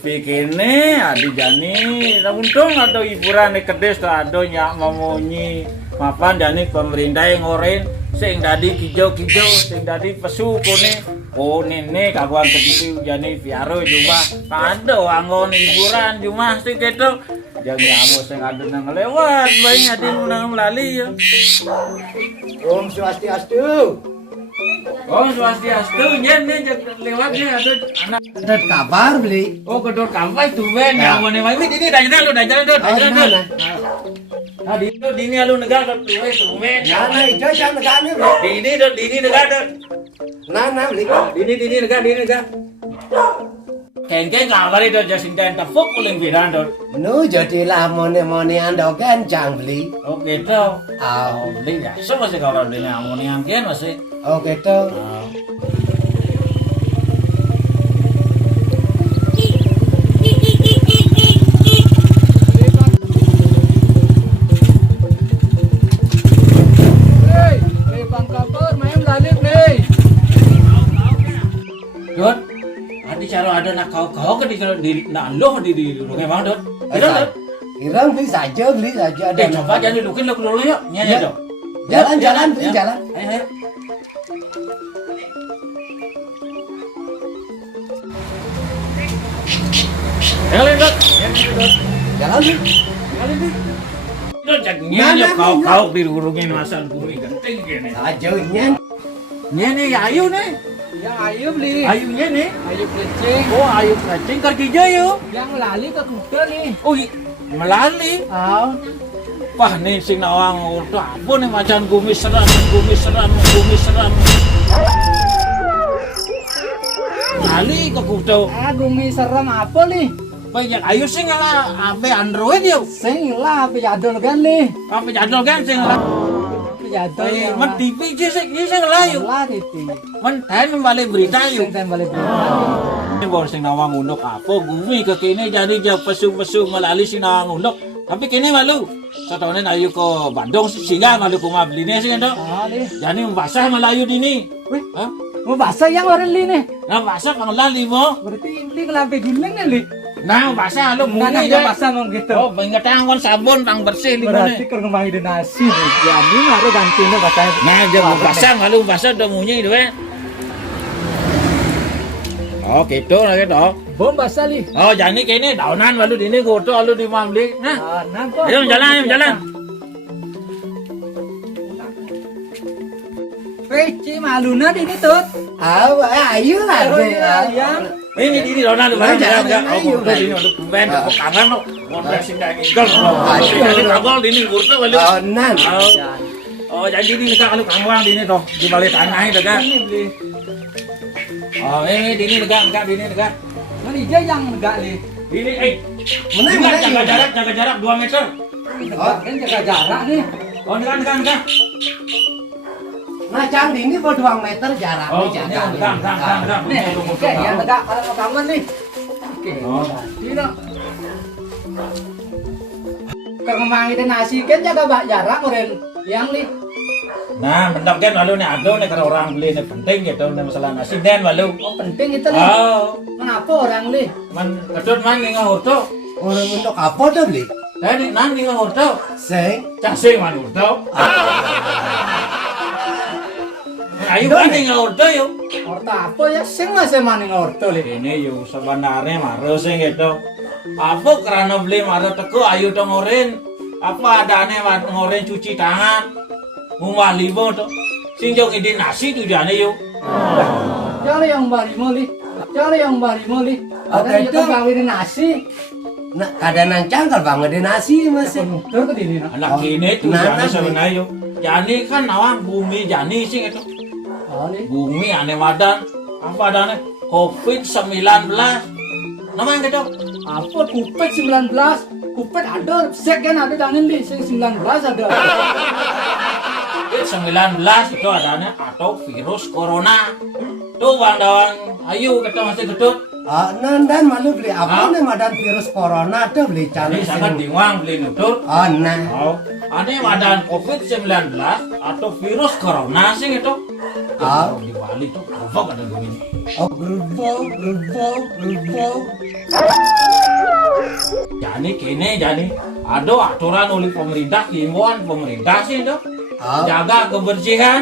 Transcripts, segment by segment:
sepi kene adi jani untung ada hiburan di kedes ada nyak memunyi mapan jani pemerintah yang ngoren sing dadi kijau-kijau sing dadi pesu kone ne kaguan kedisi jani piaro cuma ada wangon hiburan cuma sih gitu jangan kamu sing ada nang lewat banyak di nang lali ya. Om Swastiastu. Oh Swastiastu nyen lewatnya ada anak Ada kabar beli. oh gedor kampai tuh ben yang mana mana ini dah jalan tuh. Nah di ini lu negara tuh men. Nana itu jam negara beli. Di ini negara. Nana beli. Di ini negara. Kengkeng kabar itu jasing dan tepuk paling biran tuh. Nu jadilah mone ando kencang beli. Oh gitu. Ah, Beli ya. So masih kabar beli amonian kian masih. oh gitu. Dot, adi cara ada nak kau ke di nak loh di rumah bang Dot. Irang beli saja ada. Coba jangan didukin lo dulu yuk, nyanyi dong. Jalan beli jalan. Ayo. Jalan Dot. Jalan beli. Dot nyanyi kau dirurungin masal bumi genting gini. Saja nyen. Nyanyi ayu nih. Yang ayu beli. Ayunya nih. Ayu kucing. Oh ayu kacing kerja yuk. Yang lali ke kuda nih. Oh melali. Oh. Wah nih sing nawang urut apa nih macan kumis seram. Lali ke kuda. Gumi serem apa nih? Banyak ayu sing ngalah apa Android yuk. Sing lah apa jadul kan nih? Apa jadul kan sing ngalah. Apa jadul? Men TV sing ngalah yuk. Lah titi. Men ten balik berita yuk. Sing balik. Ini baru sing nawang undok apa gumi ke kini jadi jauh pesu melalui sing nawang undok. Tapi kini malu. Satahunan ayu ke Bandung sehingga malu ku ngabline sing ndok. Ah nih. Jadi basah melayu dini. Wih, Hah? mau basah yang orang li nih. Nah basah pang lali mo. Berarti li kelampe guling nih li. Nah basah lu Nah, bunyi yang basah mau gitu. Oh, banget tangan sabun pang bersih di mana. Berarti kalau ngembang ide nasi nih. Jadi harus gantinya basah. Nah, jangan basah malu basah udah bunyi itu Oh, gitu lah gitu. Bom basah li. Oh, jadi kini daunan malu dini goto alu di mambli. Nah, Nah, kok. ayo jalan. Ci maluna di ini tuh. Ayu lah. Ini diri daunan lu mana Jangan, enggak. Oh, ayo, goto ayo. dini untuk tumben kok kangen lo. Mau dressing kayak ngigol. Ayo. Jadi kagol dini goto malu. Oh, nan. Oh, jadi dini ka alu kangwang dini toh di balik tanah itu kan. Ini beli. Oh, ini dini enggak dini enggak. Kan ija yang enggak li. Dini Mana jaga jarak 2 meter. Kan jaga jarak nih. Oh, enggak. Nah, cang ini mau 2 meter jarak Oh, jaga. enggak. Nih, oke, yang tegak kalau kamu nih. Oke. Oh. Dino. Kalau ngomong itu nasi kan jaga jarak orang yang li. Nah, bentar kan lalu nih ada nih kalau orang beli nih penting gitu nih masalah nasi dan lalu. Oh penting itu li. Oh, Kenapa orang li? man kedut man nih ngurto. Orang untuk apa tuh beli? Tadi nan nih ngurto. Sing. Casing man ngurto. Ayo kan nih ngurto yuk. Orta apa ya? Sing lah semani ngorto li. Ini yuk sebenarnya marah sih gitu. Apa karena beli marah teko ayo dong ngorin. Apa adanya ngorin cuci tangan. Ngumah libo tuh. Sing jauh ide nasi tuh jane yuk. Cari yang bari moli. Ada itu. itu kawin nasi. Nah, kadang cangkal banget di nasi masih. Tur ke dini. Anak ini tuh Nah, jani nah, sebenarnya yuk. Jani kan nawang bumi jani sih itu. Oh li. Bumi aneh madan. Apa adanya? COVID-19. Nama yang gitu. Apa kupet 19? Kupet ada. Sek kan ada tangan li. Sing 19 ada. COVID-19 itu adanya atau virus corona. Tuh bang dawang. Ayo kita masih gedut. Nan dan malu beli apa nih madan virus corona tuh beli Jadi cari sangat bingung beli nutur. Oh, nah. Oh, ada madan COVID-19 atau virus corona sih itu. Ah. Di Bali tuh gerobak ada begini. Oh, gerbong. Jadi ada aturan oleh pemerintah, himbauan pemerintah sih itu. Ah. Jaga kebersihan.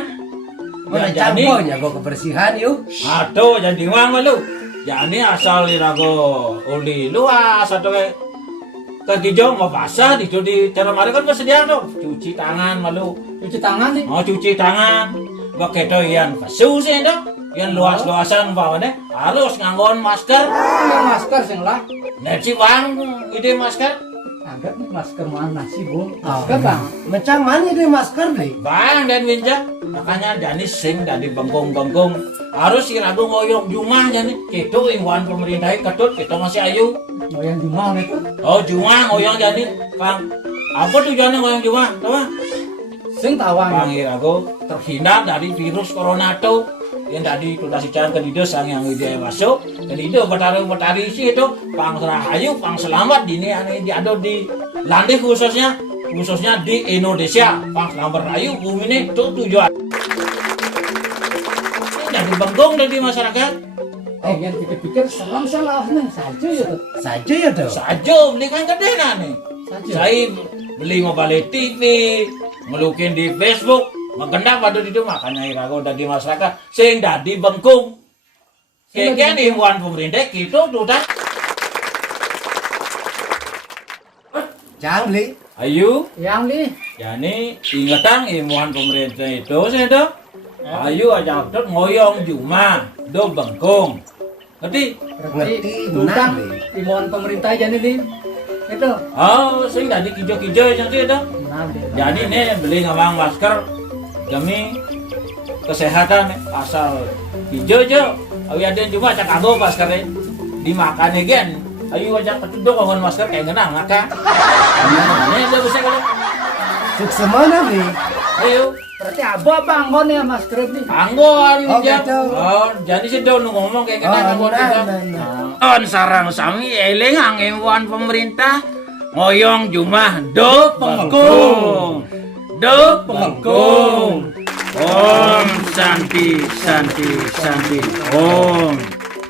Mana Ya, jadi campunya gua kebersihan yuk. aduh jadi uang lu. Jadi asal irago oli luas atau ke hijau mau basah di cara mari kan persediaan dong. Cuci tangan malu. Cuci tangan nih. Mau cuci tangan. Begitu yang pasu sih itu. Yang luas-luasan bawahnya harus nganggon masker. Yang masker sing lah. Neci bang, ide masker. Agak nih masker mana sih, Bu? Masker Bang. Macam mana ini masker nih? Bang dan Winja, makanya jadi sing dari bengkong-bengkong harus irago ngoyong jumah jadi itu imbuan pemerintah ketut kita masih ayu. Mau yang di mana itu? Oh jumah ngoyong jadi Bang. Apa tujuannya ngoyong jumah? Tahu? Sing tawang. Bang irago terhindar dari virus corona itu yang tadi sudah sicaran ke dido sang yang dia masuk dan itu bertari sih itu Bang Rahayu Bang Selamat ini ada di Landeh khususnya di Indonesia Bang Selamat Rahayu bumi ini itu tujuan jadi bengkong dari masyarakat. Yang pikir-pikir salah nih saja ya tuh. Saja ya tuh. Saja beli kan gede nih. Saja. Saya beli mobile TV, ngelukin di Facebook, mengendap pada itu makanya irago dari masyarakat sing dadi bengkung. Kayaknya himbauan pemerintah gitu tuh dah. Jangan beli. Ayo, Yang li. jadi ingatan himbauan pemerintah itu sih tuh. Ayo aja tuh ngoyong juma, do bengkung. Ngerti? Ngerti, Tutang benar, Li. imbauan pemerintah jadi nih. Itu. Oh, sing dadi kijo-kijo yang itu. Benar. Jadi nih beli ngawang masker demi kesehatan asal hijau awi ada cuma cak aku maskernya dimakan gen ayo aja ketuduk ngomong masker kayak ngenang ngaka ini udah bisa kalau Sukses mana beli? ayo Berarti apa anggon ya masker ini? anggo hari Oh, jam gitu. oh jadi sih dong ngomong kayak Oh, ngenang anggo nah. on sarang sami eling angewon pemerintah ngoyong jumah do pengkung do pengkung Om Santi Santi Santi Om